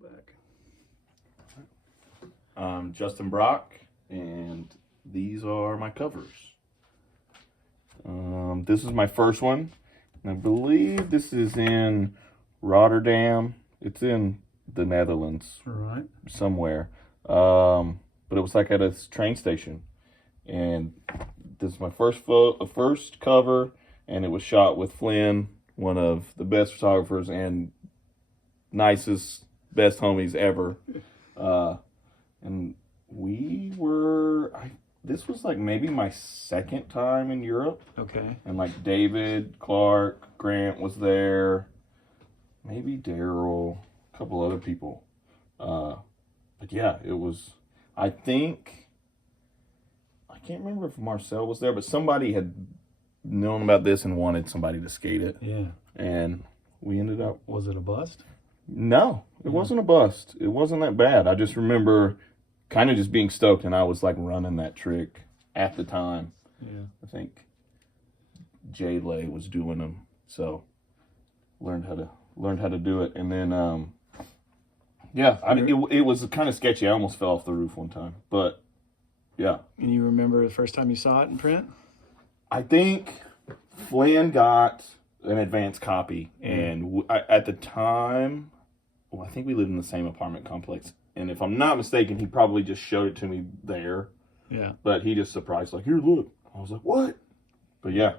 pull back. Justin Brock, and these are my covers. This is my first one. I believe this is in Rotterdam. It's in the Netherlands, Right. somewhere. But it was like at a train station, and this is my first cover, and it was shot with Flynn, one of the best photographers and nicest, best homies ever. And this was like maybe my second time in Europe. Okay. And like David, Clark, Grant was there. Maybe Daryl, a couple other people. But yeah, it was, I can't remember if Marcel was there, but somebody had known about this and wanted somebody to skate it. Yeah. And we ended up. Was it a bust? No, it wasn't a bust. It wasn't that bad. I just remember kind of just being stoked, and I was like running that trick at the time. Yeah. I think Jay Lay was doing them, so learned how to do it. And then yeah, it was kind of sketchy. I almost fell off the roof one time, but yeah. And you remember the first time you saw it in print? I think Flynn got an advance copy, and at the time, I think we lived in the same apartment complex. And if I'm not mistaken, he probably just showed it to me there. Yeah. But he just surprised, like, here, look. I was like, what? But yeah.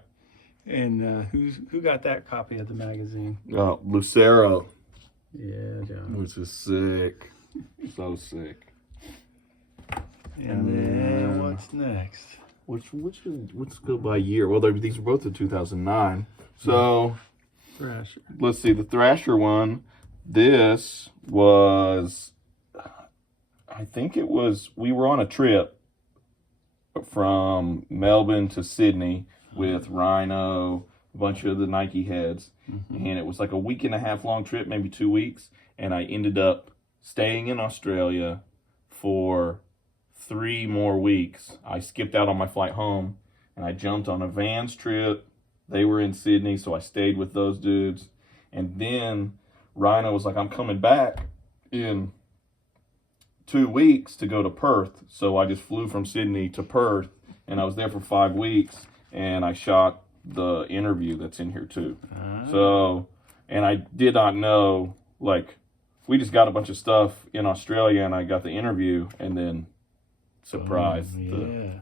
And who got that copy of the magazine? Lucero. Yeah, John. Which is sick. So sick. And then what's next? Let's go by year. Well, these were both in 2009. So Thrasher. Let's see, the Thrasher one. This was, I think it was, we were on a trip from Melbourne to Sydney with Rhino, a bunch of the Nike heads. Mm-hmm. And it was like a week and a half long trip, maybe 2 weeks. And I ended up staying in Australia for 3 more weeks. I skipped out on my flight home, and I jumped on a Vans trip. They were in Sydney, so I stayed with those dudes. And then Rhino was like, I'm coming back in 2 weeks to go to Perth. So I just flew from Sydney to Perth, and I was there for 5 weeks, and I shot the interview that's in here too. So, and I did not know, like, we just got a bunch of stuff in Australia, and I got the interview, and then surprise, the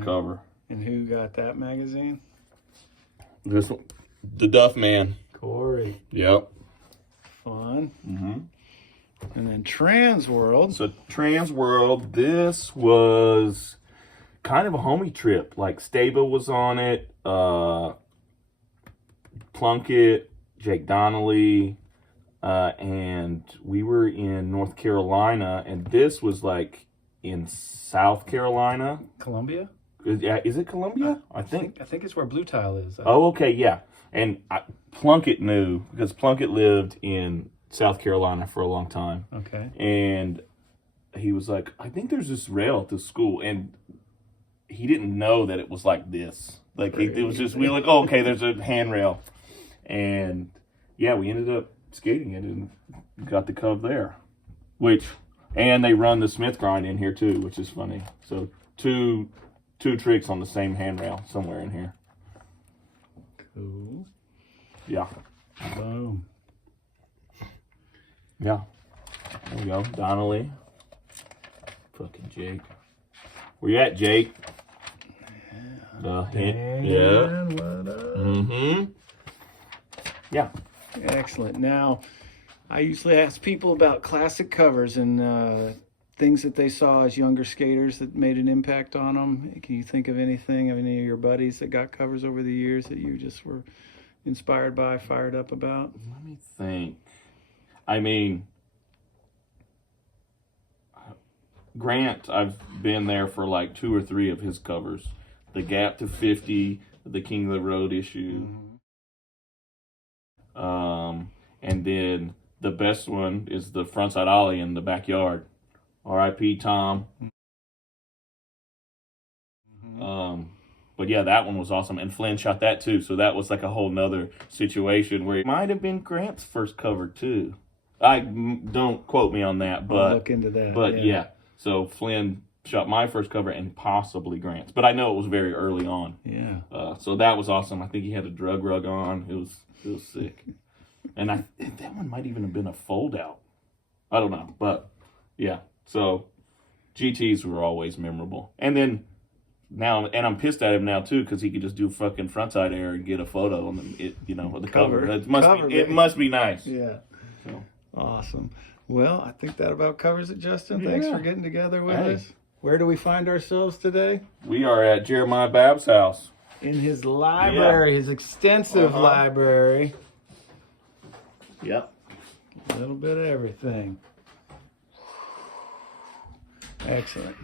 cover. And who got that magazine? This one, the Duff Man. Corey. Yep. Fun. Mm-hmm. And then Transworld. So Transworld, this was kind of a homie trip. Like Staba was on it, Plunkett, Jake Donnelly, and we were in North Carolina, and this was like in South Carolina. Columbia? Is it Columbia? I think it's where Bluetile is. Oh, okay, yeah. And Plunkett knew, because Plunkett lived in South Carolina for a long time. Okay. And he was like, I think there's this rail at this school. And he didn't know that it was like this. Like, it was just, we were like, oh, okay, there's a handrail. And yeah, we ended up skating it and got the cub there. And they run the Smith grind in here too, which is funny. So two tricks on the same handrail somewhere in here. Cool. Yeah. Boom. Yeah. There we go. Donnelly. Fucking Jake. Where you at, Jake? Yeah. What up? Mm-hmm. Yeah. Excellent. Now, I usually ask people about classic covers and things that they saw as younger skaters that made an impact on them. Can you think of anything, of any of your buddies that got covers over the years that you just were inspired by, fired up about? Let me think. I mean, Grant, I've been there for like 2 or 3 of his covers. The Gap to 50, the King of the Road issue. Mm-hmm. And then the best one is the frontside ollie in the backyard. R.I.P. Tom. Mm-hmm. But yeah, that one was awesome. And Flynn shot that too. So that was like a whole nother situation where it might have been Grant's first cover too. Don't quote me on that, I'll but look into that. But yeah, so Flynn shot my first cover and possibly Grant's, but I know it was very early on. Yeah. So that was awesome. I think he had a drug rug on. It was sick, and that one might even have been a fold out. I don't know, but yeah. So GTs were always memorable, and then now, and I'm pissed at him now too because he could just do fucking frontside air and get a photo on the cover. It must be nice. Yeah. So. Awesome. Well, I think that about covers it, Justin. Thanks Yeah. for getting together with us. Where do we find ourselves today? We are at Jeremiah Babb's house. In his library, his extensive library. Yep. A little bit of everything. Excellent.